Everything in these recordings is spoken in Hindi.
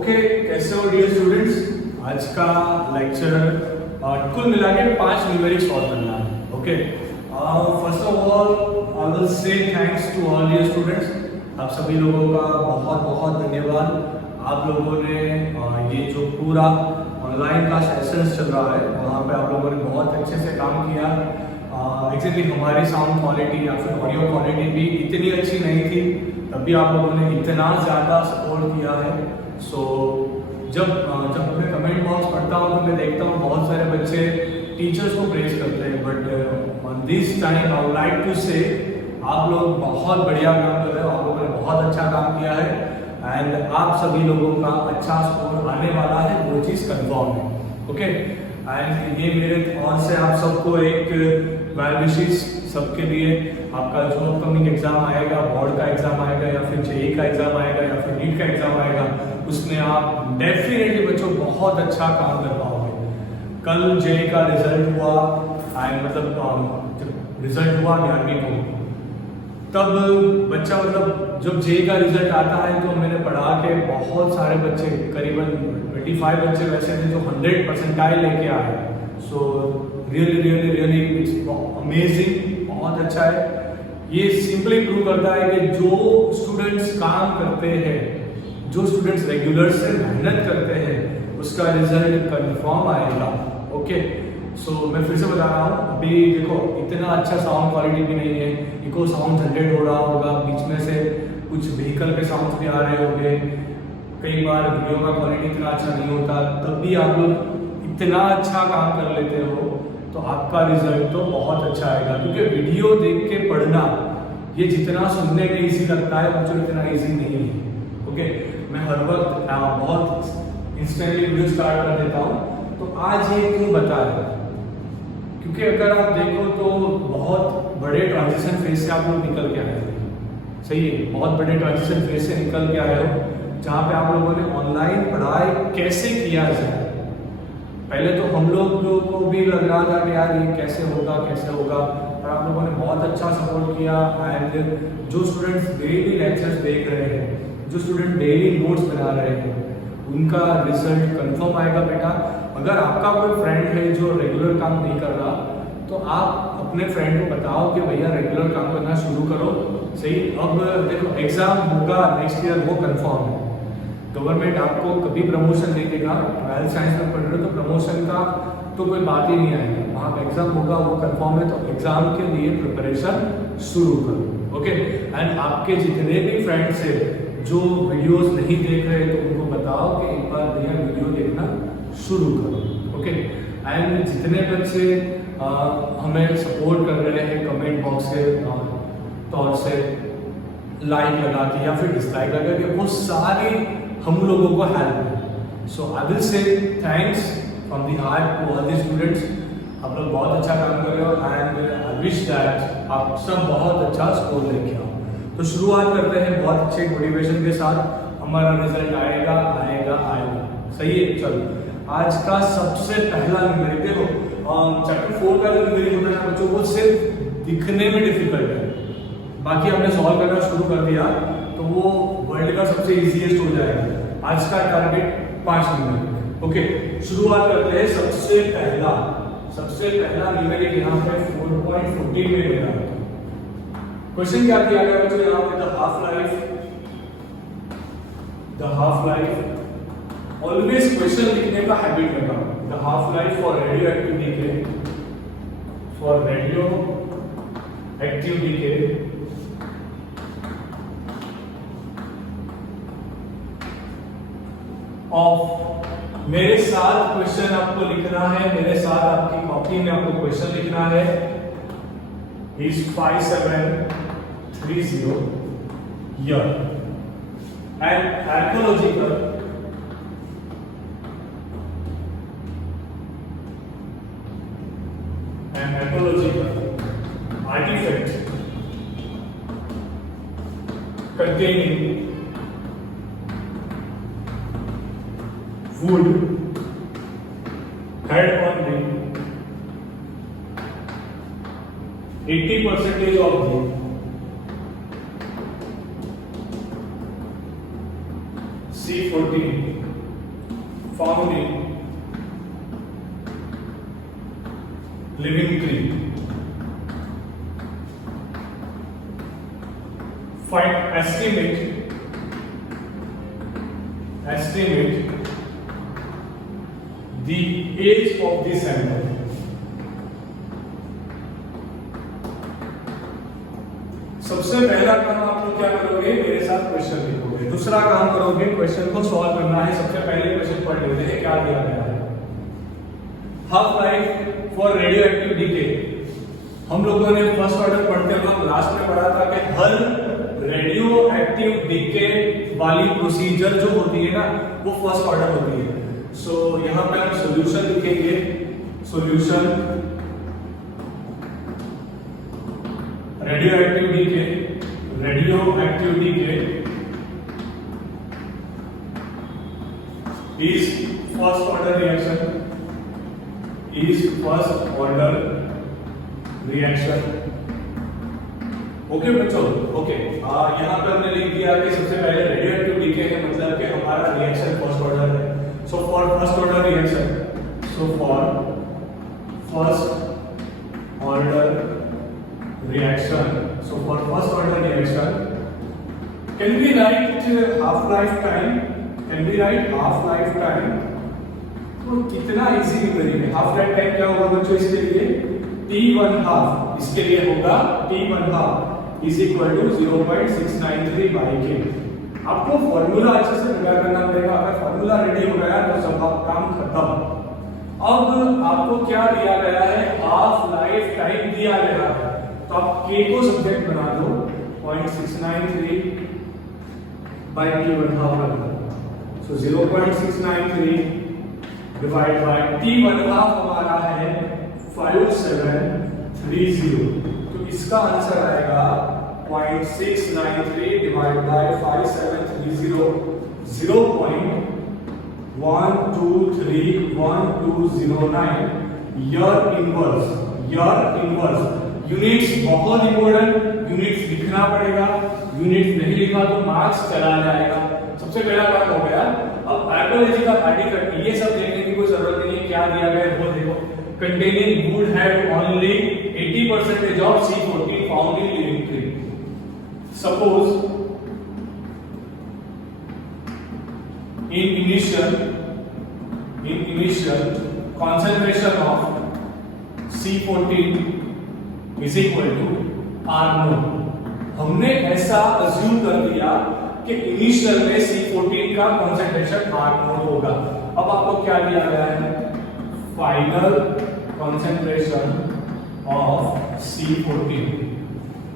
ओके, कैसे हो डियर स्टूडेंट्स। आज का लेक्चर कुल मिला के 5 न्यूमेरिक सॉल्व करना है। Okay, first of all I will say thanks to all dear students. आप सभी लोगों का बहुत बहुत धन्यवाद। आप लोगों ने ये जो पूरा ऑनलाइन का सेशंस चल रहा है वहाँ पे आप लोगों ने बहुत अच्छे से काम किया। एक्चुअली हमारी साउंड क्वालिटी या फिर ऑडियो क्वालिटी भी इतनी अच्छी नहीं थी, तब भी आप लोगों ने इतना ज़्यादा सपोर्ट किया है। सो जब मैं कमेंट बॉक्स पढ़ता हूँ तो मैं देखता हूँ बहुत सारे बच्चे टीचर्स को प्रेज करते हैं, but on this time I would like to say आप लोग बहुत बढ़िया काम कर रहे हो, आप लोगों ने बहुत अच्छा काम किया है एंड आप सभी लोगों का अच्छा स्कोर आने वाला है, वो चीज़ कन्फर्म है। ओके, एंड ये मेरे और से आप सबको एक वेल विशेस सबके लिए। आपका जो अपकमिंग एग्जाम आएगा, बोर्ड का एग्जाम आएगा या फिर जेई का एग्जाम आएगा या फिर नीट का एग्जाम आएगा, उसमें आप डेफिनेटली बच्चों बहुत अच्छा काम कर पाओगे। कल जेई का रिजल्ट हुआ एंड जब रिजल्ट हुआ 11वीं को, तब बच्चा जब जेई का रिजल्ट आता है तो मैंने पढ़ा के बहुत सारे बच्चे, करीबन 25 बच्चे वैसे थे जो 100 परसेंटाइल लेके आए। सो रियली इट्स अमेजिंग, बहुत अच्छा है। ये सिंपली प्रूव करता है कि जो स्टूडेंट्स काम करते हैं, जो स्टूडेंट्स रेगुलर से मेहनत करते हैं, उसका रिजल्ट कंफर्म आएगा। ओके, सो मैं फिर से बता रहा हूँ, अभी देखो इतना अच्छा साउंड क्वालिटी भी नहीं है, इको साउंड जनरेट हो रहा होगा, बीच में से कुछ व्हीकल के साउंड भी आ रहे होंगे, कई बार वीडियो का क्वालिटी इतना अच्छा नहीं होता, तब भी आप लोग इतना अच्छा काम कर लेते हो तो आपका रिजल्ट तो बहुत अच्छा आएगा। क्योंकि वीडियो देख के पढ़ना ये जितना सुनने में इजी लगता है मुझे इतना इजी नहीं है। ओके, मैं हर वक्त बहुत इंस्टेंटली वीडियो स्टार्ट कर देता हूँ, तो आज ये क्यों बता रहा है, क्योंकि अगर आप देखो तो बहुत बड़े ट्रांजिशन फेज से आप लोग निकल के आए हो। सही है, बहुत बड़े ट्रांजिशन फेज से निकल के आए हो, जहाँ पे आप लोगों ने ऑनलाइन पढ़ाई कैसे किया जाए। पहले तो हम लोग को भी लग रहा था कि यार ये कैसे होगा, पर आप लोगों ने बहुत अच्छा सपोर्ट किया। एंड जो स्टूडेंट्स डेली लेक्चर्स देख रहे हैं, जो स्टूडेंट डेली नोट्स बना रहे हैं, उनका रिजल्ट कंफर्म आएगा बेटा। अगर आपका कोई फ्रेंड है जो रेगुलर काम नहीं कर रहा, तो आप अपने फ्रेंड को बताओ कि भैया रेगुलर काम करना शुरू करो। सही, अब देखो एग्जाम होगा नेक्स्ट ईयर, वो कंफर्म है। गवर्नमेंट आपको कभी प्रमोशन नहीं देगा, 12th साइंस में पढ़ रहे हो तो प्रमोशन का तो कोई बात ही नहीं आएगी, वहाँ पे एग्जाम होगा, वो कंफर्म है। तो एग्जाम के लिए प्रिपरेशन शुरू करो। ओके, एंड आपके जितने भी फ्रेंड्स हैं जो वीडियोस नहीं देख रहे तो उनको बताओ कि एक बार भैया वीडियो देखना शुरू करो। ओके, एंड जितने बच्चे हमें सपोर्ट कर रहे हैं कमेंट बॉक्स के तौर से, लाइक लगा के या फिर डिसलाइक लगा के, वो सारे हम लोगों को हेल्प है। So I will say thanks from the heart to all the students. आप लोग बहुत अच्छा काम कर रहे हो एंड आई विश दैट आप सब बहुत अच्छा स्कोर लेके आओ। तो शुरुआत करते हैं बहुत अच्छे मोटिवेशन के साथ। हमारा रिजल्ट आएगा आएगा आएगा। सही है, चलो आज का सबसे पहला न्यूमेरिक देखो, चैप्टर 4 का जो न्यूमेरिक होता है बच्चों, वो सिर्फ दिखने में डिफिकल्ट है, बाकी हमने सॉल्व करना शुरू कर दिया तो वो वर्ल्ड का सबसे इजीएस्ट हो जाएगा। आज का टारगेट 5 न्यूमेरिक। ओके, शुरुआत करते हैं। सबसे पहला न्यूमेरिक यहाँ पे 4.14 में मिला। क्वेश्चन क्या दिया गया बच्चों यहाँ पे, the half life. Always question लिखने का हैबिट रखना। The half life for radioactive DK of, मेरे साथ क्वेश्चन आपको लिखना है, मेरे साथ आपकी कॉपी में आपको क्वेश्चन लिखना है। Is 5730 year and archaeological artifact containing wood had only 80% of the C14 found in living tree. Estimate the age of the sample. सबसे पहला काम आप लोग क्या करोगे, मेरे साथ क्वेश्चन लिखोगे। दूसरा काम करोगे, क्वेश्चन को सॉल्व करना है। सबसे पहले क्वेश्चन पढ़ लेते हैं क्या दिया गया है। Half life for radioactive decay. हम लोगों ने फर्स्ट ऑर्डर पढ़ते वक्त लास्ट में पढ़ा था कि हर रेडियो एक्टिव डीके वाली प्रोसीजर जो होती है ना, वो फर्स्ट ऑर्डर होती है। सो यहां पे हम सॉल्यूशन लिखेंगे। Solution radioactive decay is first order reaction। Okay बच्चों, ओके यहाँ पे हमने लिख दिया कि सबसे पहले रेडियो एक्टिव डीके है, मतलब कि हमारा रिएक्शन फर्स्ट ऑर्डर है। So for first order reaction, can we write half life time? तो कितना इजी न्यूमेरिक है। हाफ लाइफ टाइम क्या होगा बच्चों इसके लिए? t1 हाफ, इसके लिए होगा t1 half is equal to 0.693 by K. आपको फॉर्मूला अच्छे से तैयार करना पड़ेगा। अगर फॉर्मूला रेडी हो गया तो सब काम खत्म। अब आपको क्या दिया गया है? हाफ लाइफ टाइम दिया गया है, तो आप k को सब्जेक्ट बना दो, 0.693 बाई t1 हाफ रख दो। सो 0.693 डिवाइड बाय t1 हाफ हमारा है 5730। तो इसका आंसर आएगा 0.693 divide bye 5730, 0.12312009 year inverse. Units बहुत इंपॉर्टेंट, यूनिट्स लिखना पड़ेगा। यूनिट्स नहीं लिखा तो मार्क्स चला जाएगा। सबसे पहला काम हो गया। अब आर्कोलॉजी का आर्टिकल ये सब देखने की कोई जरूरत नहीं है। क्या दिया गया है वो देखो। Containing would have only 80% of C14 found in living tree. Suppose in initial concentration of C14 is equal to R naught। हमने ऐसा अज्यूम कर दिया कि इनिशियल में C14 का कंसंट्रेशन R naught होगा। अब आपको क्या दिया गया है? Final concentration of C14।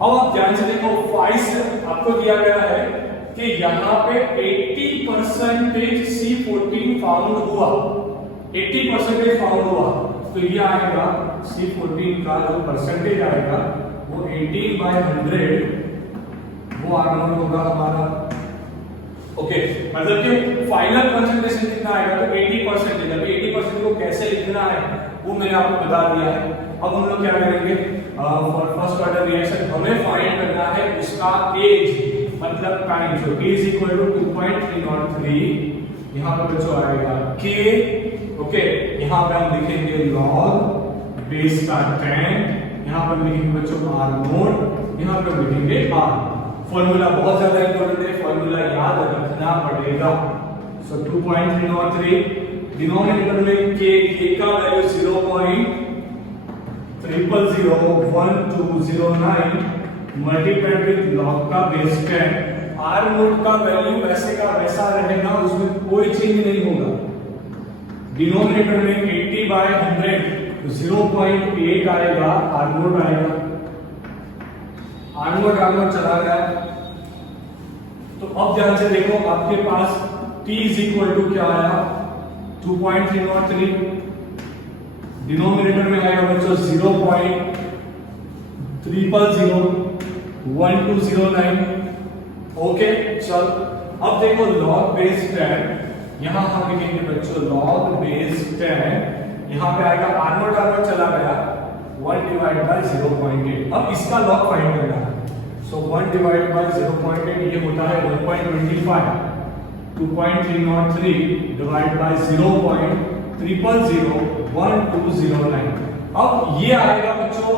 अब आप ध्यान से देखो, 5 आपको दिया गया है कि यहाँ पे 80% C14 फाउंड हुआ, 80% फाउंड हुआ। तो ये आएगा C14 का जो परसेंटेज आएगा वो 18/100 वो R naught होगा हमारा। ओके, मतलब कि फाइनल कंसंट्रेशन कितना आएगा? तो 80%। अभी 80% को कैसे लिखना है वो मैंने आपको बता दिया है। अब हम लोग क्या करेंगे? फॉर फर्स्ट ऑर्डर रिएक्शन हमें फाइंड करना है उसका एज, मतलब time. So t is equal to 2.303। यहाँ पे बच्चों आएगा k। ओके, यहाँ पे हम लिखेंगे log बेस का 10। यहाँ पे लिखेंगे बच्चों R naught, यहाँ पे लिखेंगे R। फॉर्मूला बहुत ज्यादा इंपॉर्टेंट है, फॉर्मूला याद रखना पड़ेगा। सो 2.303 डिनोमिनेटर में k का वैल्यू 0.001209 मल्टीप्लाइड विद log का बेस 10। R naught का वैल्यू वैसे का वैसा रहेगा, उसमें कोई चेंज नहीं होगा। डिनोमिनेटर में 80/100 0.8 आएगा, R naught आएगा। R naught चला गया। तो अब ध्यान से देखो, आपके पास t इज इक्वल टू क्या आया? 2.303। डिनोमिनेटर में आएगा बच्चों 0.001209। ओके, चल अब देखो log बेस 10। यहां हम लिखेंगे बच्चों log बेस 10। यहां पे आएगा R naught चला गया 1 डिवाइड बाय 0.8। अब इसका log फाइंड करना है। सो 1 डिवाइड बाय 0.8 ये होता है 1.25। 2.303 डिवाइड बाय 0.0001209। अब ये आएगा बच्चों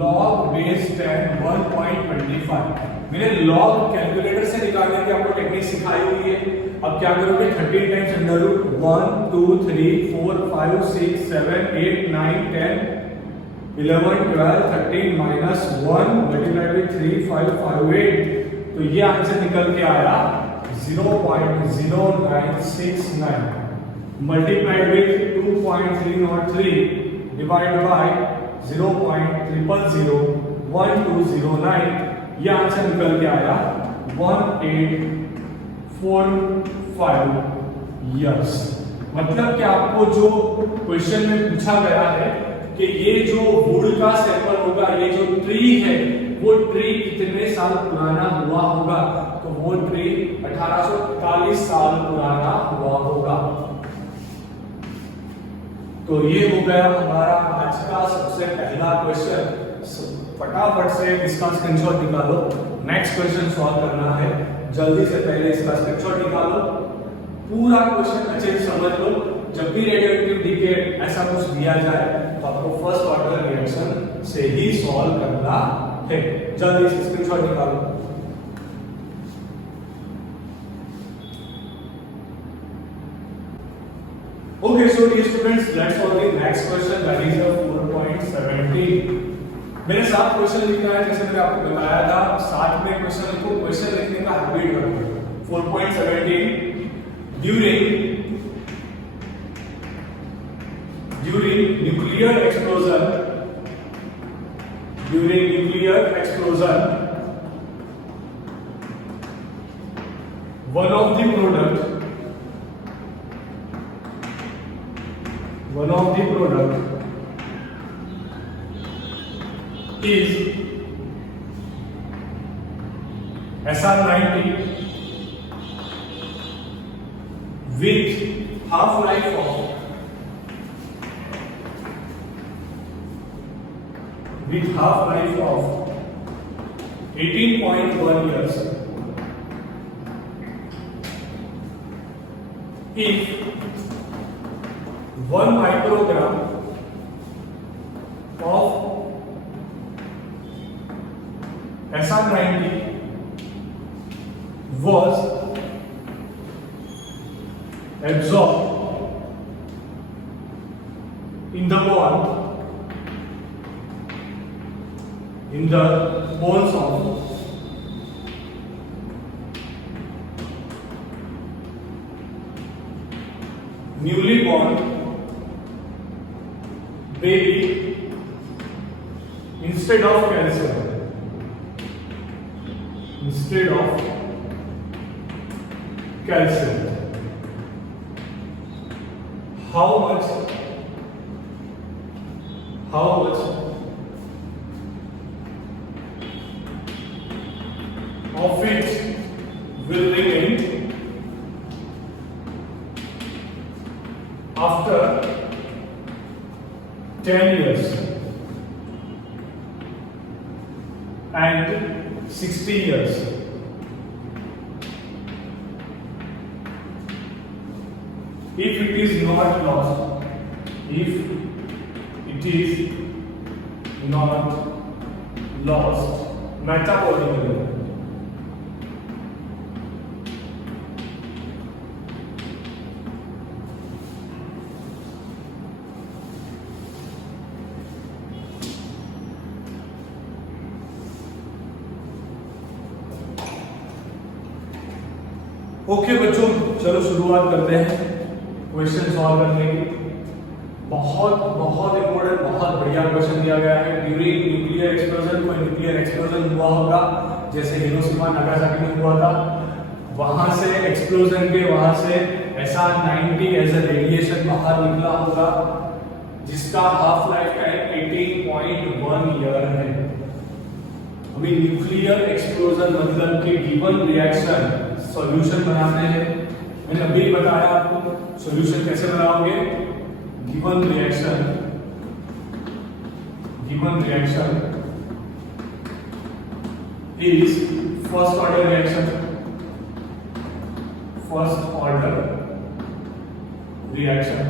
log बेस 10 1.25। मैंने log कैलकुलेटर से निकालने की आपको टेक्निक सिखाई हुई है। अब क्या करोगे 13 times under root 1 2 3 4 5 6 7 8 9 10 11 12 13 minus 1 multiplied with 3 5 5 8। तो ये आंसर निकल के आया 0.0969 मल्टीप्लाइड विद 2.303 डिवाइड बाय 0.0001209। ये आंसर निकल के आया 1845 इयर्स। मतलब कि आपको जो क्वेश्चन में पूछा गया है कि ये जो वुड का सैंपल होगा, ये जो ट्री है, वो ट्री कितने साल पुराना हुआ होगा, तो वो ट्री 1841 साल पुराना हुआ होगा। तो ये हो गया हमारा आज का सबसे पहला क्वेश्चन। फटाफट से इसका स्क्रीनशॉट निकालो। नेक्स्ट क्वेश्चन सॉल्व करना है, जल्दी से पहले इसका स्क्रीनशॉट निकालो। पूरा क्वेश्चन अच्छे से समझ लो। जब भी रेडियोएक्टिव डीके ऐसा कुछ दिया जाए तो आपको फर्स्ट ऑर्डर रिएक्शन से ही सॉल्व करना है। जल्दी से स्क्रीनशॉट निकालो। Okay, so dear students, let's solve the next question, that is a 4.17. मैंने 7 क्वेश्चन लिखना है, जैसे मैंने आपको बताया था 7 में क्वेश्चन लिखो, क्वेश्चन लिखने का हैबिट रखो। 4.17 during nuclear explosion one of the product is SR90 with half-life of 18.1 years. If 1 microgram of SR90 was absorbed in the bones of newly born baby instead of calcium, how much of it will remain after 10 years and 60 years? If it is not lost, metabolically. Okay बच्चों, चलो शुरुआत करते हैं क्वेश्चन सॉल्व करने की। बहुत इंपॉर्टेंट, बहुत बढ़िया क्वेश्चन दिया गया है। ड्यूरिंग न्यूक्लियर एक्सप्लोजन, कोई न्यूक्लियर एक्सप्लोजन हुआ होगा, जैसे हिरोशिमा नागासाकी में हुआ था। वहां से एक्सप्लोजन के वहां से SR90 एज अ रेडिएशन बाहर निकला होगा, जिसका हाफ लाइफ टाइम 18.1 ईयर है। अभी न्यूक्लियर एक्सप्लोजन मतलब कि गिवन रिएक्शन सॉल्यूशन बनाते हैं। मैंने अभी बताया आपको सॉल्यूशन कैसे बनाओगे। Given reaction is first order first order reaction.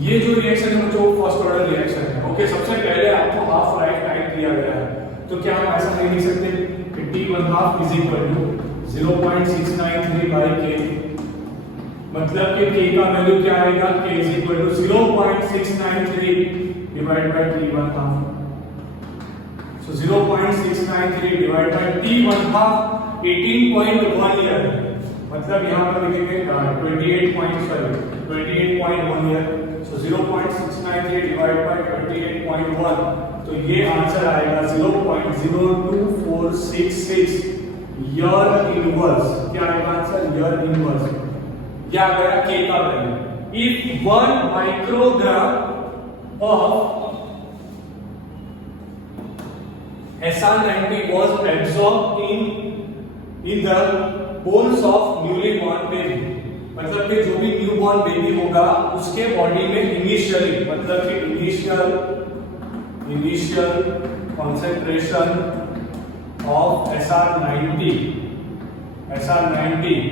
ये जो रिएक्शन है जो फर्स्ट ऑर्डर रिएक्शन है, ओके, सबसे पहले आपको हाफ राइट टाइम दिया गया है, तो क्या हम ऐसा नहीं लिख सकते कि T1/2 is equal to 0.693 by के, मतलब कि k का वैल्यू क्या आएगा, k is equal to 0.693 divide by T1/2। So 0.693 divide by T1/2 18.1 year, मतलब यहाँ पर लिखेंगे 28.1 ईयर। सो 0.693 डिवाइड बाय 28.1, तो ये आंसर आएगा 0.02466 ईयर इनवर्स। क्या आएगा आंसर, ईयर इनवर्स। क्या आएगा k का value. If 1 microgram of SR90 was absorbed in the bones of newly born baby, मतलब कि जो भी न्यू बॉर्न बेबी होगा उसके बॉडी में इनिशियली, मतलब कि इनिशियल कॉन्सेंट्रेशन ऑफ SR90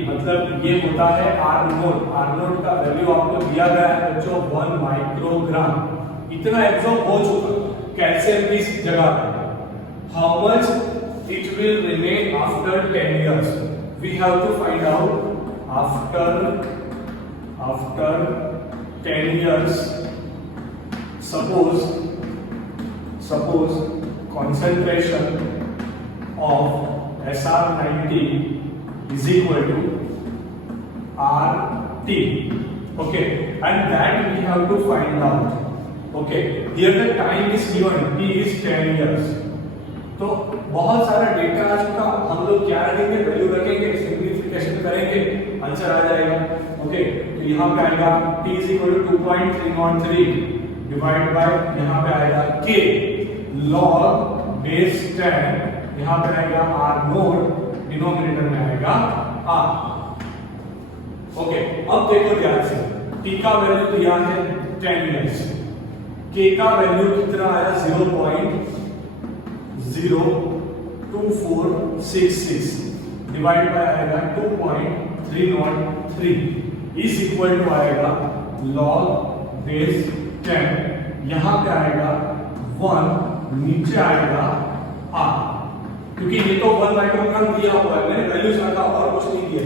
मतलब ये होता है R0 का वैल्यू आपको दिया गया है जो 1 माइक्रोग्राम इतना एब्जॉर्ब हो चुका कैल्शियम की जगह पे। How much it will remain after 10 years, we have to find out after 10 years. suppose concentration of SR90 is equal to RT, okay, and that we have to find out, okay, here the time is given, T is 10 years। तो बहुत सारा डेटा आ चुका, हम लोग क्या रखेंगे, वैल्यू रखेंगे, सिंपलीफिकेशन करेंगे, आंसर आ जाएगा। ओके, तो यहाँ पे आएगा t is equal to 2.303 divide by यहाँ पे आएगा k log बेस 10, यहाँ पे आएगा r नोट, डिनोमिनेटर में आएगा r। ओके, अब देखो ध्यान से, t का वैल्यू दिया है 10 इयर्स, k का वैल्यू कितना आया 0.02466 डिवाइड बाय आएगा 2.303 इज इक्वल टू आएगा log बेस 10, यहां पे आएगा 1, नीचे आएगा r, क्योंकि ये तो 1 माइक्रोग्राम दिया हुआ है, मैंने वैल्यूज रखा और कुछ नहीं दिया।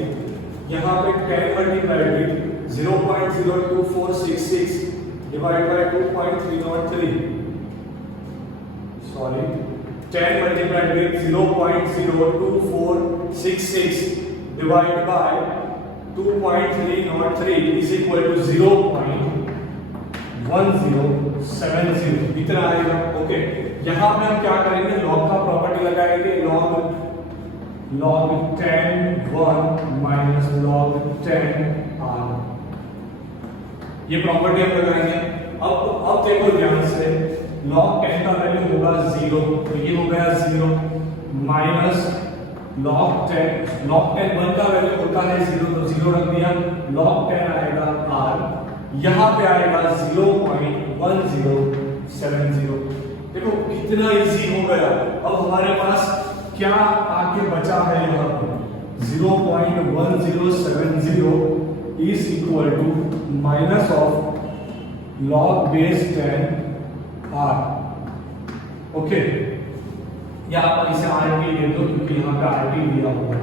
यहां पे 10 multiplied with 0.02466 divide by 2.303, sorry 10 multiplied with 0.02466 divided by 2.303 is equal to 0.1070, इतना आएगा। ओके, यहाँ पे हम क्या करेंगे, लॉग का प्रॉपर्टी लगाएंगे, log 10 1 minus log 10 r, ये प्रॉपर्टी हम लगाएंगे। अब देखो ध्यान से, log 10 का वैल्यू होगा 0, तो ये हो गया 0 माइनस log 10 1 का वैल्यू होता है 0, तो 0 रख दिया, log 10 आएगा r, यहाँ पे आएगा 0.1070। देखो कितना इजी हो गया। अब हमारे पास क्या आगे बचा है, यहाँ पे 0.1070 is equal to minus of log base 10 r, okay, या आप इसे RT दे दो क्योंकि यहाँ पे RT दिया हुआ है।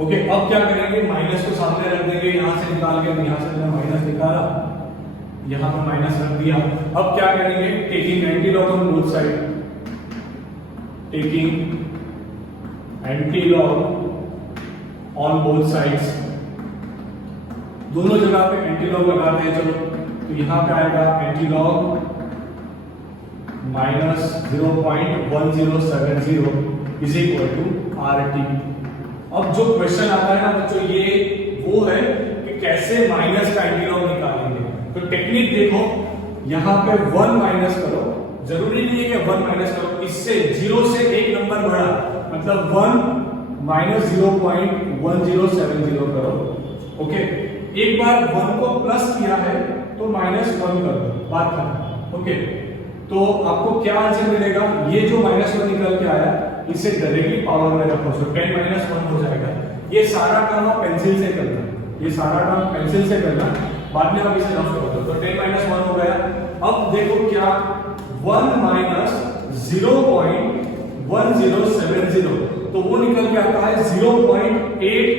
ओके, अब क्या करेंगे, माइनस को सामने रख देंगे, यहां से निकाल के, यहां से मैंने माइनस निकाला, यहां पे माइनस रख दिया। अब क्या करेंगे, taking anti-log on both side, taking anti-log on both sides, दोनों जगह पे एंटी-लॉग लगाते हैं। चलो, तो यहां पे आएगा antilog minus 0.1070 is equal to RT। अब जो क्वेश्चन आता है ना बच्चों, ये वो है कि कैसे माइनस का एंटी-लॉग निकालेंगे। तो टेक्निक देखो, यहां पे 1 माइनस करो, जरूरी नहीं है कि 1 माइनस करो, इससे 0 से एक नंबर बढ़ा, मतलब 1 माइनस 0.1070 करो। ओके, एक बार 1 को प्लस किया है तो माइनस 1 कर दो, बात खत्म। ओके, तो आपको क्या आंसर मिलेगा, ये जो -1 निकल के आया इसे डायरेक्टली पावर में रखो, सो 10 - 1 हो जाएगा। ये सारा काम आप पेंसिल से करना, ये सारा काम पेंसिल से करना, बाद में आप इसे रफ कर दो। तो 10 माइनस 1 हो गया। अब देखो क्या 1 माइनस 0.1070, तो वो निकल के आता है 0.8,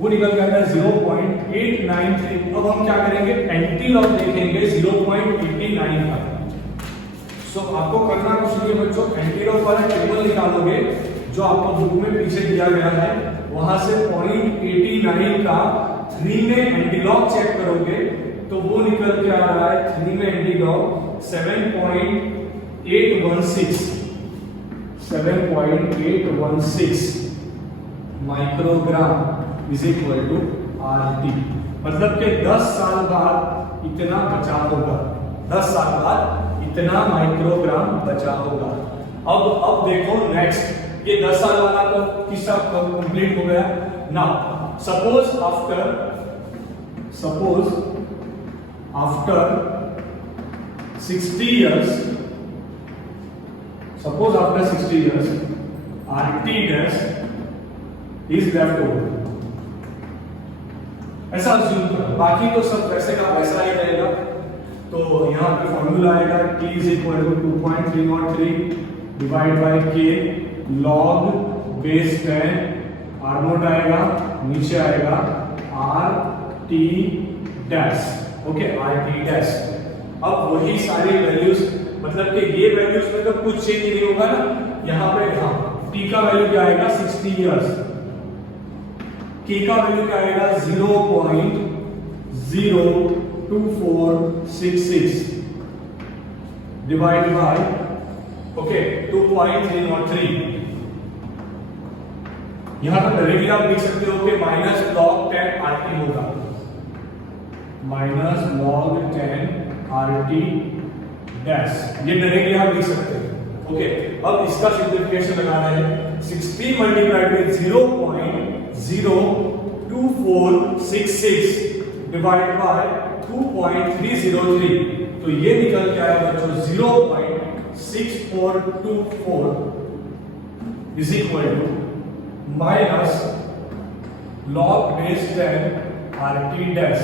वो निकल के आता है 0.893। अब हम क्या करेंगे, एंटी लॉग देखेंगे 0.89 का। सो आपको करना कुछ नहीं है बच्चों, एंटी लॉग वाला टेबल निकालोगे जो आपको बुक में पीछे दिया गया है, वहां से 0.89 का 3 में एंटी लॉग चेक करोगे तो वो निकल के आ रहा है 3 में antilog 7.816 microgram is equal to RT। मतलब कि 10 साल बाद इतना बचा होगा, 10 साल बाद इतना माइक्रोग्राम बचा होगा। अब देखो नेक्स्ट, ये 10 साल वाला तो किस्सा कंप्लीट हो गया। Now suppose after 60 years, RT dash is left over, ऐसा अज्यूम करो। बाकी तो सब वैसे का वैसा ही रहेगा। तो यहाँ पे फॉर्मूला आएगा T is equal to 2.303 divide by K log base 10, R note आएगा, नीचे आएगा RT dash. Okay, RT dash. अब वही सारी वैल्यूज, मतलब कि ये वैल्यूज में तो कुछ चेंज नहीं होगा ना। यहाँ पे हाँ, T का वैल्यू क्या आएगा 60 इयर्स, K का वैल्यू क्या आएगा 0.02466 डिवाइड बाय 2.303। यहां पर डायरेक्टली आप देख सकते हो कि माइनस log 10 RT होगा, माइनस log 10 RT डैश, ये डायरेक्टली आप देख सकते हो। ओके, अब इसका सिंप्लीफिकेशन लगाना है। 60 मल्टीप्लाइड विद 0.02466 डिवाइड बाय 2.303, तो ये निकल के आया बच्चों 0.6424 is equal to minus log base 10 RT dash.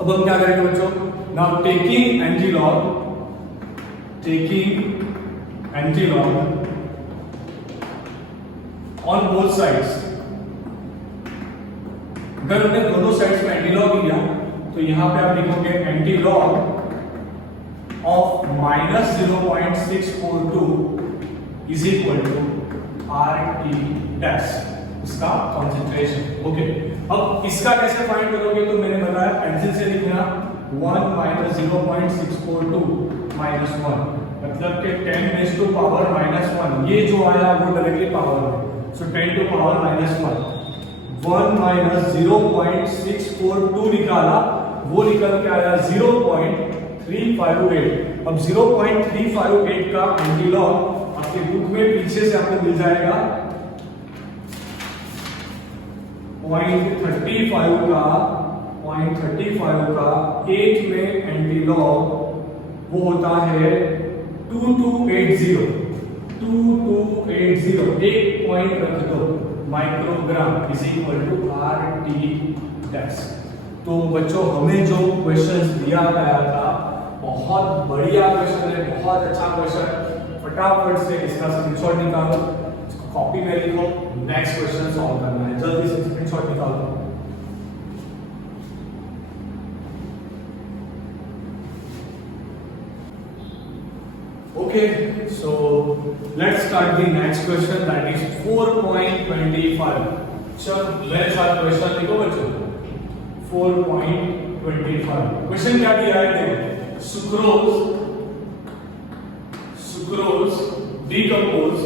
अब हम क्या करेंगे बच्चों, now taking antilog on both sides. अगर हमने दोनों साइड्स में एंटी लॉग लिया तो यहां पे आप लिखोगे antilog of minus 0.642 is equal to RT dash, इसका कॉन्सेंट्रेशन। ओके, अब इसका कैसे फाइंड करोगे, तो मैंने बताया पेंसिल से लिखना 1 माइनस 0.642 माइनस 1, मतलब कि 10 रेज़ टू पावर माइनस 1, ये जो आया वो डायरेक्टली पावर है। सो 10 टू पावर माइनस 1 माइनस 0.642 निकाला, वो निकल के आया 0.358। अब 0.358 का एंटी लॉग आपके बुक में पीछे से आपको मिल जाएगा 0.35 का 8 में एंटी लॉग वो होता है 2280, एक पॉइंट रख दो, microgram is equal to RT dash. तो बच्चों हमें जो क्वेश्चंस दिया गया था बहुत बढ़िया क्वेश्चन है, बहुत अच्छा क्वेश्चन। फटाफट से इसका स्क्रीनशॉट निकालो, कॉपी में लिखो, नेक्स्ट क्वेश्चन सॉल्व करना है, जल्दी से स्क्रीनशॉट निकालो। Okay, so let's start the next question, that is 4.25. चलो let's start question, लिखो बच्चों 4.25। क्वेश्चन क्या दिया है देखो, sucrose decompose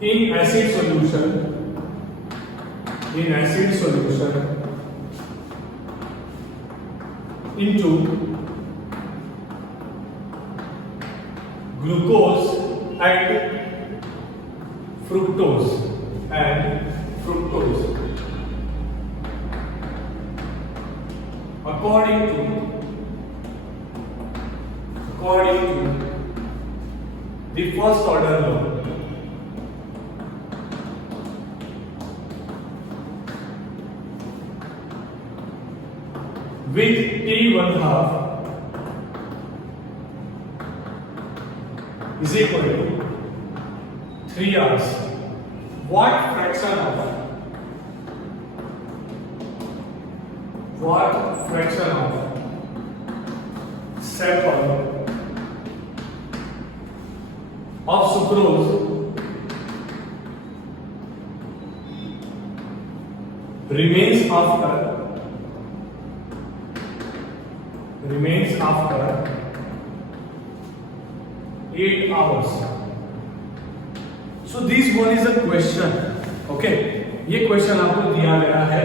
in acid solution into glucose and fructose according to the first order law with t1/2 is equal to 3 hours. What fraction of sample of sucrose remains after 8 hours. So this one is a question. Okay, ये क्वेश्चन आपको दिया गया है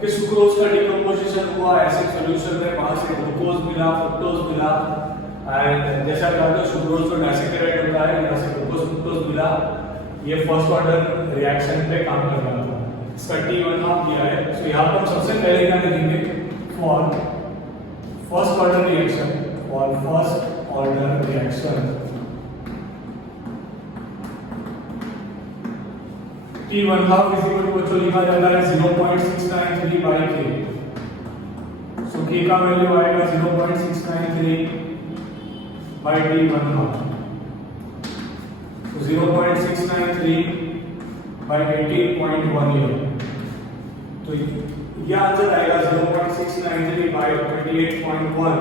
कि सुक्रोज का डिकम्पोजिशन हुआ एसिड सॉल्यूशन में, वहां से ग्लूकोज मिला, फ्रुक्टोज मिला, एंड जैसा कि आपको सुक्रोज तो डाइसेकेराइड होता है, यहां से ग्लूकोज फ्रुक्टोज मिला, ये फर्स्ट ऑर्डर रिएक्शन पे काम कर रहा था। इसका T1/2 दिया है। सो यहां पर सबसे पहले क्या लिखेंगे, for first order reaction T1/2 is equal to बच्चों लिखा जाता है 0.693 by K। सो K का वैल्यू आएगा 0.693 by T1/2। तो 0.693 by 18.1 ईयर, तो ये आंसर आएगा 0.693 by 28.1,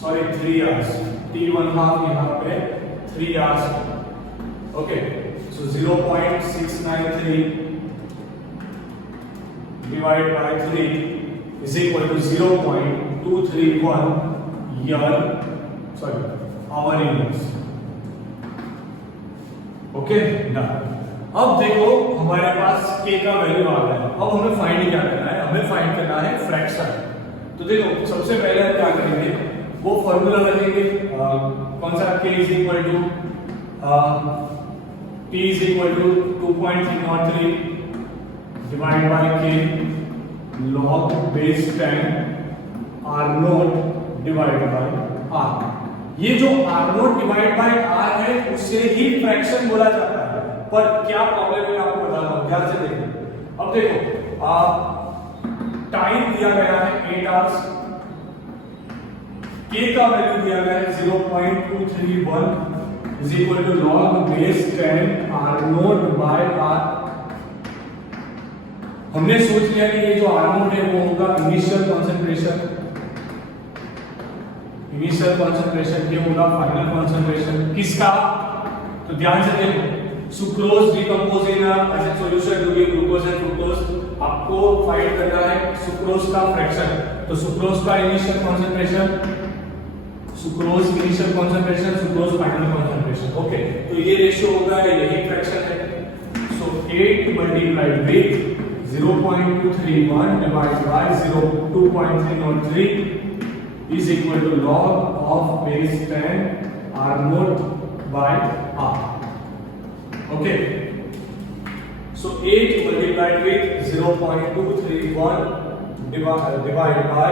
सॉरी 3 आवर्स। T1/2 यहाँ पे 3 hours. Okay, so 0.693 divided by 3 is equal to 0.231 hour inverse. Okay, now अब देखो हमारे पास k का वैल्यू आ गया है। अब हमें फाइंड क्या करना है, हमें फाइंड करना है फ्रैक्शन। तो देखो सबसे पहले हम क्या करेंगे, वो फॉर्मूला रखेंगे, कौन सा, k is equal to T is equal to 2.303 divided by K log base 10 R naught divided by R। ये जो R naught divided by R है उससे ही फ्रैक्शन बोला जाता है। पर क्या प्रॉब्लम है आपको बता रहा हूं, ध्यान से देखो। अब देखो टाइम दिया गया है 8 आवर्स, K का वैल्यू दिया गया है 0.231 is equal to log base 10 R naught by R। हमने सोच लिया कि ये जो R naught है वो होगा इनिशियल कंसंट्रेशन, ये होगा फाइनल कंसंट्रेशन किसका। तो ध्यान से देखो, sucrose decompose in acid solution to give glucose and fructose, आपको फाइंड करना है सुक्रोज का फ्रैक्शन। तो सुक्रोज का initial concentration, sucrose final concentration. Okay, तो ये रेशियो होगा, यही फ्रैक्शन है। So 8 multiplied with 0.231 divided by 2.303 is equal to log of base 10 R naught by R। Okay, so 8 multiplied with 0.231 divided by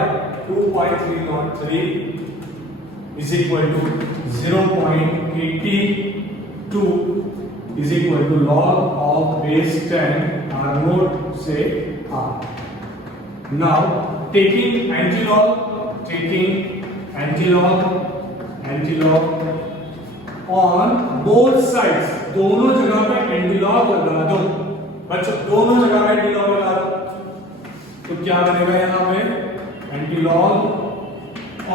2.303 is equal to 0.82 is equal to log of base 10 R naught से R। Now taking antilog on both sides, दोनों जगह पे एंटीलॉग लगा दो बच्चों, दोनों जगह पे एंटीलॉग लगा दो। तो क्या बनेगा यहां पे, एंटीलॉग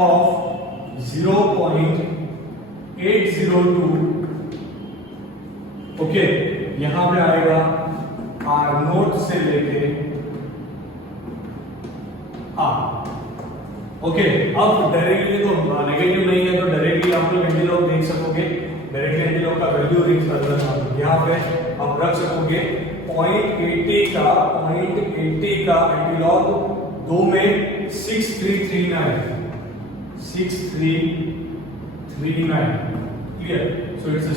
ऑफ 0.802। ओके, यहां पे आएगा R नोट से लेके R। ओके, अब डायरेक्टली तो नेगेटिव नहीं है, तो डायरेक्टली आप लोग एंटीलॉग देख सकोगे, डायरेक्टली एंटीलॉग का वैल्यू देख सकते हो। यहाँ पे आप रख सकोगे 0.80 का एंटीलॉग 2 में 6339 क्लियर। सो इट्स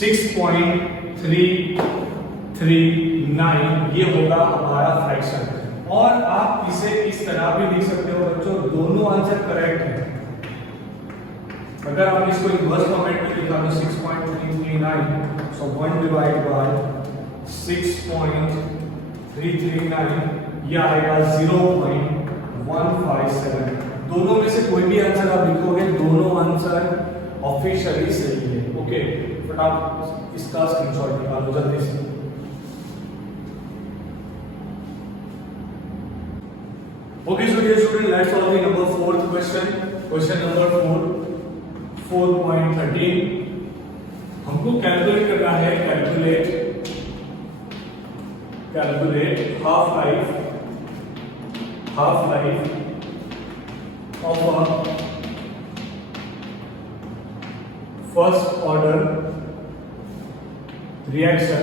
6.339 ये होगा हमारा फ्रैक्शन। और आप इसे इस तरह भी लिख सकते हो बच्चों, दोनों आंसर करेक्ट है, अगर आप इसको इनवर्स फॉर्मेट में लिखा तो 6.339, सो 1 डिवाइड बाय 6.339 ये आएगा 0.157। दोनों में से कोई भी आंसर आप लिखोगे, दोनों आंसर ऑफिशियली सही है। ओके, बट आप इसका स्क्रीनशॉट निकालो जल्दी से। Okay, so dear student, let's solve the number 4th question. Question number 4, 4.13. हमको कैलकुलेट करना है, calculate half life of a first order reaction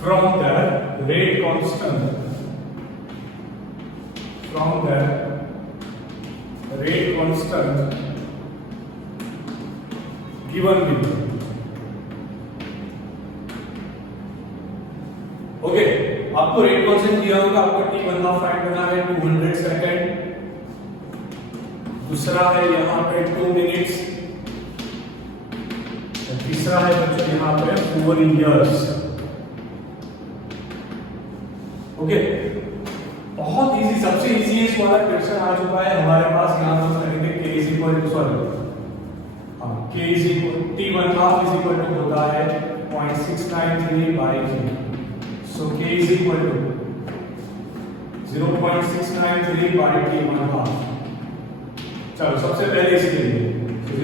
from the rate constant given below. Okay, आपको रेट कांस्टेंट दिया होगा, आपको t1 हाफ फाइंड करना है 200 सेकंड, दूसरा है यहाँ पे 2 मिनट्स, तीसरा है बच्चों यहाँ पे 4 इयर्स। ओके, बहुत इजी, सबसे इजीएस्ट वाला क्वेश्चन आ चुका है हमारे पास। यहाँ हम करेंगे k is equal to k is equal t1 half is equal to होता है 0.693 by k, so k is equal to 0.693 by t1 half. चलो सबसे पहले इसी के लिए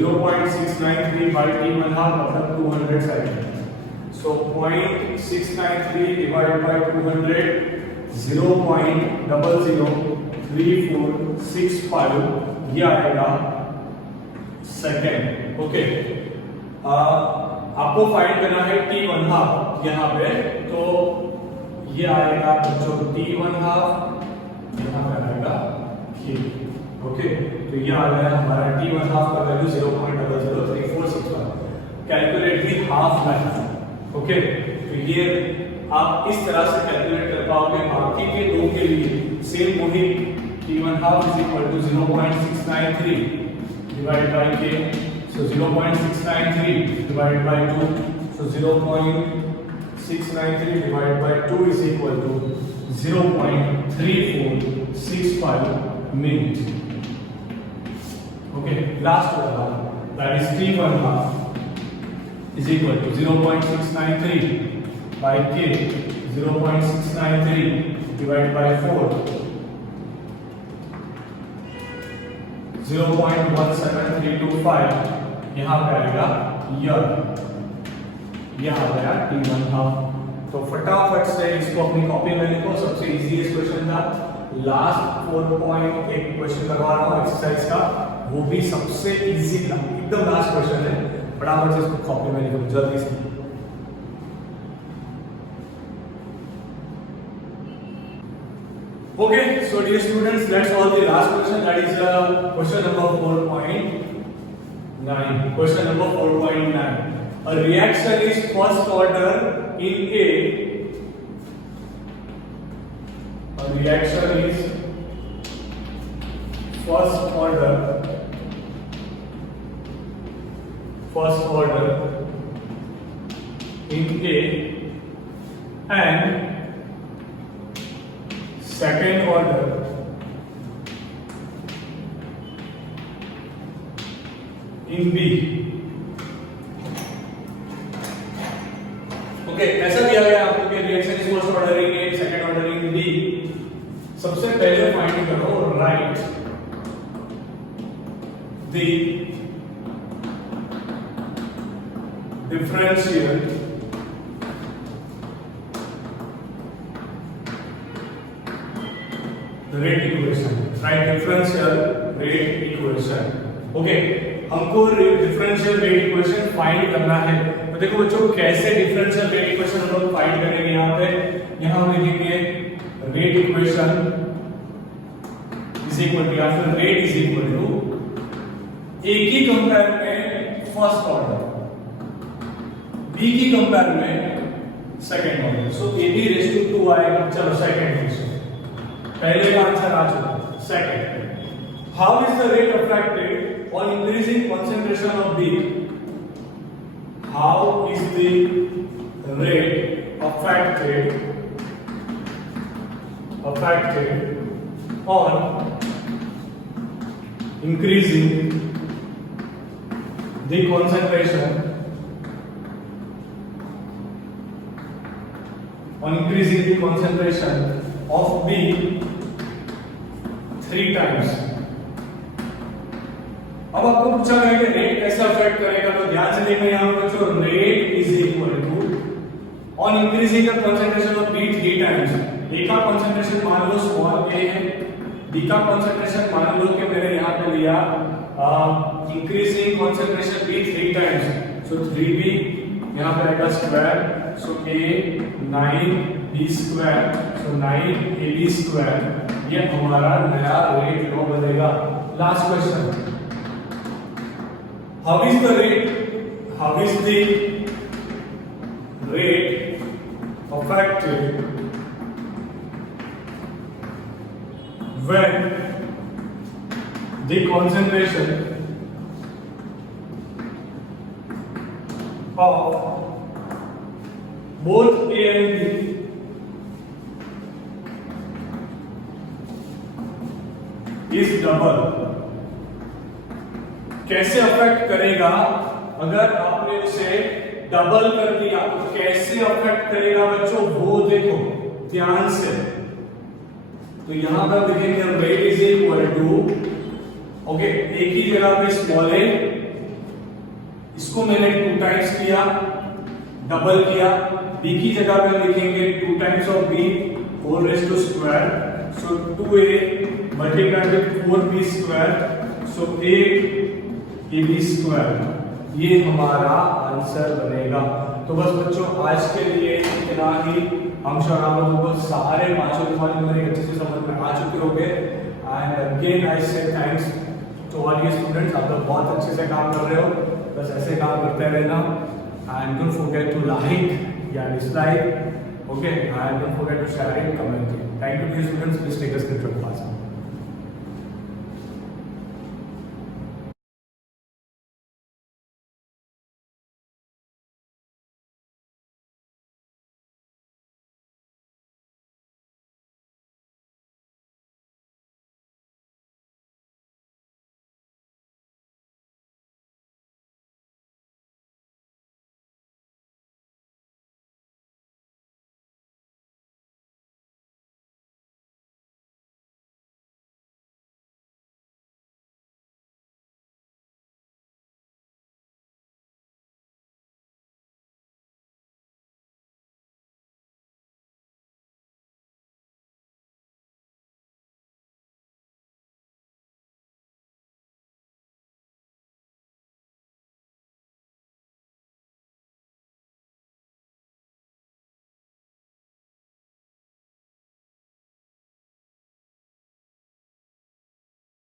0.693 बाय t1 हाफ मतलब 200 सेकंड, सो 0.693 डिवाइड बाय 200 0.003465 ये आएगा सेकेंड। ओके, आपको फाइंड करना है t1 हाफ यहाँ पे, तो ये आएगा बच्चों t1 हाफ, यहाँ पे आएगा k। ओके, तो ये आ गया हमारा t1 हाफ का value 0.003465। Calculate the half life. Okay, तो ये आप इस तरह से कैलकुलेट कर पाओगे। बाकी के दो के लिए सेम वही t1 half is equal to 0.693 divide by k, so 0.693 divide by 2, so 0.693 divide by 2 is equal to 0.3465 minute. Okay, last वाला that is t1 half is equal to 0.693 by k, 0.693 divided by 4, 0.17325 यहाँ पे आएगा ईयर, यह आ गया t1 हाफ। तो फटाफट से इसको अपनी कॉपी में लिखो, सबसे इजीएस्ट क्वेश्चन था। लास्ट 4.1 क्वेश्चन करवा रहा हूँ एक्सरसाइज का, वो भी सबसे इजी था, एकदम लास्ट क्वेश्चन है। फटाफट से इसको कॉपी में लिखो जल्दी से। Okay, so dear students, let's solve the last question, that is question number 4.9. Question number 4.9. A reaction is first order in a reaction is first order in A and second order in B। Okay, ऐसा दिया गया आपको कि reaction is first order in A, second order in B. सबसे पहले फाइंड करो, write the differential rate equation, write differential rate equation. Okay, हमको डिफरेंशियल रेट इक्वेशन फाइंड करना है। तो देखो बच्चों, कैसे डिफरेंशियल रेट इक्वेशन हम लोग फाइंड करेंगे। यहाँ पे हम लिखेंगे rate equation is equal to, या फिर rate is equal to A की कंपेयर में फर्स्ट ऑर्डर, बी की कंपेयर में second order, so A B raise to 2 आएगा। चलो सेकंड क्वेश्चन, पहले का आंसर आ चुका, second How is the rate affected on increasing concentration of B? How is the rate affected on increasing the concentration of B 3 times? अब आपको पूछा गया कि रेट कैसे अफेक्ट करेगा, तो ध्यान से देखना यहां पर बच्चों, rate is equal to on increasing the concentration of B 3 times. A का कंसंट्रेशन मान लो स्मॉल ए है, बी का कंसंट्रेशन मान लो कि मैंने यहां पे लिया इंक्रीजिंग कंसंट्रेशन बी 3 टाइम्स, सो 3b यहां पे आएगा square, so a 9b square, so 9ab square. ये हमारा नया रेट लॉ बनेगा। Last question, how is the rate affected when the concentration of both A and B is double? कैसे अफेक्ट करेगा अगर आपने उसे डबल कर दिया, तो कैसे अफेक्ट करेगा बच्चों, वो देखो ध्यान से। तो यहां पर लिखेंगे rate is equal to, okay, एक ही जगह पे स्मॉल ए, इसको मैंने 2 टाइम्स किया, डबल किया, बी की जगह पे लिखेंगे 2 times of B whole raise to square, so 2a multiplied with 4b square, so 8ab square. ये हमारा आंसर बनेगा। तो बस बच्चों आज के लिए इतना ही। हम श्योर आप लोगों को सारे पांचों न्यूमेरिक अच्छे से समझ में आ चुके होंगे। एंड अगेन आई से थैंक्स टू ऑल ये स्टूडेंट्स, आप लोग बहुत अच्छे से काम कर रहे हो, बस ऐसे काम करते रहना। And don't forget to like या dislike, okay, and don't forget to share it, comment. Thank you students, please take a screenshot.